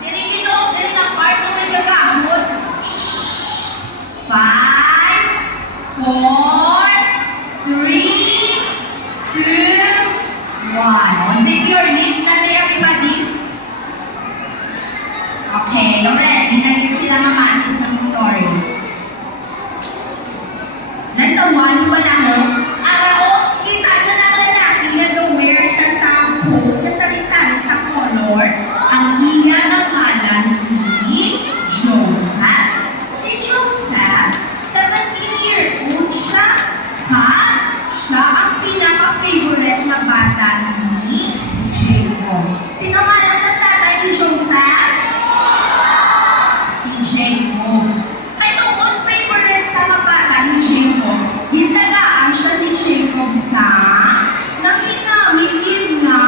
Diri dito, diri ang part na may gagamot. 5, 4, 3, 2, 1. O, say your name na day, everybody. Okay, ready na din sila mamatis ng story. Nantawan, wala no? Arao, kita nyo ng lalaki nag-wear siya sa coat na sari-sari sa color. Ang iya ng ngalan si Joseph. Si Joseph, 17-year-old siya. Ha? Siya ang pinaka-favorite na bata ni Jacob. Sino nga na sa tatay ni Joseph? Si Jacob. Ay, tungkol favorite sa mga bata ni Jacob, hintagaan siya ni Jacob sa namimigin na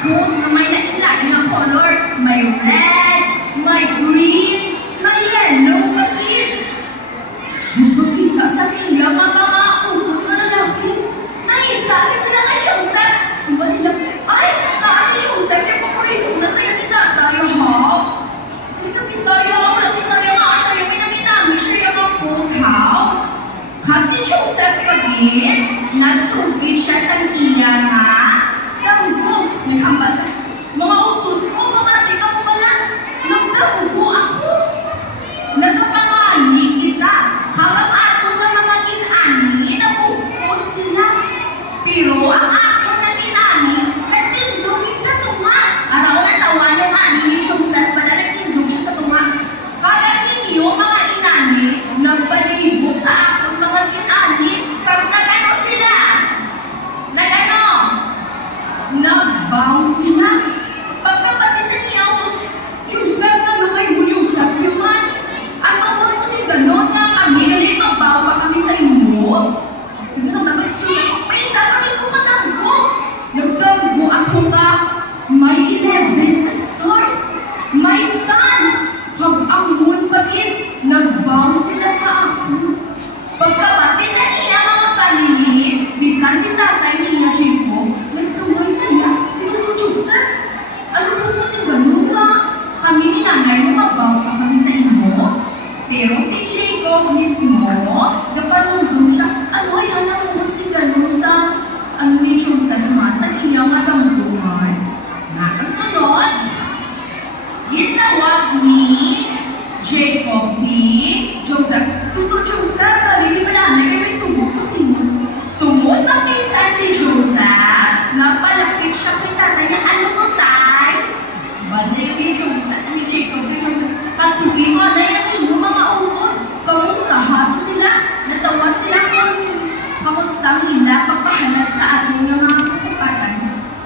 coat na may nailain na color. May red, may green, may yellow, magin. Nagpagkita sa kanya mga ukot na lalaki. Naisabi sila kay Joseph. Diba nila, ay, si Joseph yung paborito na sa'yo ni tatay, ha? Sabi ka, kitaya ka, wala kitaya ka, siya yung minaminami, siya yung mga coat, ha? Kag si Joseph pagin, nagsugit siya sa iya nga, ganggo, naghambas na, mga utod ko, mamati ka mo pala, nagdanggo ako. Nagapangani kita, habang ato na mga ginani, nabukos sila. Pero ang ako na ginani, nagtindugin sa tunga. Araw na tawa yung ani ni Joseph pala, nagtindug siya sa tunga. Kaya ninyo, mga inani, nagbalibot sa akong mga ginani, kag nagano sila? Nagano? Nagbaw sila. Pagkapatisan niya ako, Joseph, ano kayo mo, Joseph, yaman? Ang amon mo si ganon nga kami, galing magbaw pa kami sa inyo. Tingnan ka babalik siya, may isa pa rin ko katanggo. Nagtanggo ako nga, may 11 na stars, may sun. Hag ang moon pagin, nagbaw sila sa ako. Pagkapatisan niya mga family, bisan si tatay niya, Jacob, nagsaway saya. Ito to, Joseph. Ano po si ganon nga? Kami ni nanay mo magbaw pa kami sa inyo. Pero si Jacob mismo, kapanundong siya, ano ay hanap mo si ganon sa ni Joseph ma, sa iyang alambungan. Ang sunod, ginawag ni Jacob si Joseph. Tuto Joseph, dali ba nanay, may subok ko sino. Tumod mapisan si Joseph, nagpalapit siya kay tatay niya, ano to tay? Bagay ni Joseph, ni Jacob, kay Joseph, patuloy mo na yan inyo mga utod. Kamusta? Hato sila? Natawa sila kung kamusta nila pagpahala sa ating mga kasapatan.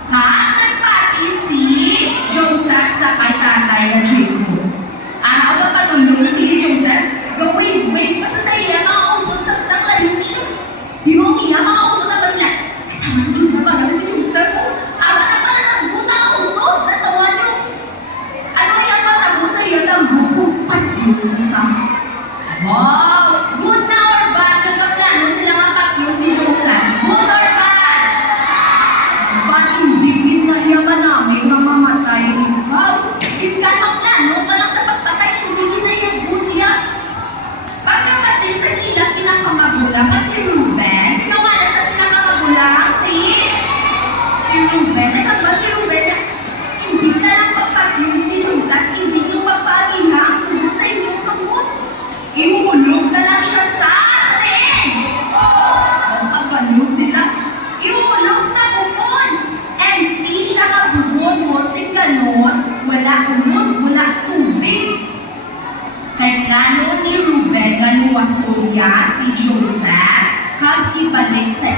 Ha? Nagpati si Joseph sa kay tatay ng Jacob. Ako na patulong si Joseph, gawin-wave pa sa iya mga utod sa matang lalim siya. Di mo iya mga utod na pala. Ay, tama si Joseph, parang si Joseph. Aba na pala ng buta utod. Natawa niyo. Ano yung matago sa iyo ng bukong patyong sa? Wow! Good na or bad? Nagkaplano sila nga patyong si Joseph. Good or bad? Ba't hindi na yaman namin na mamatay ikaw? Iskan magplano ka lang sa pagpatay, hindi na yan good yan. Pagkapatid sa ilang pinakamagulang pa si Ruben. Sino nga lang sa pinakamagulang? Si Ruben. Nagkaba si Ruben na hindi na lang papatyong si Joseph, hindi yung papagiha ang tubog sa inyong kamot. Ihulog na lang siya sa rin. Ang kabalo sila. Ihulog sa bubon. Empty siya ka bubon mo. Sing ganon, wala ulog, wala tubig. Kaya gano'n ni Ruben, gano'n wasolya si Joseph, kag ibalik sa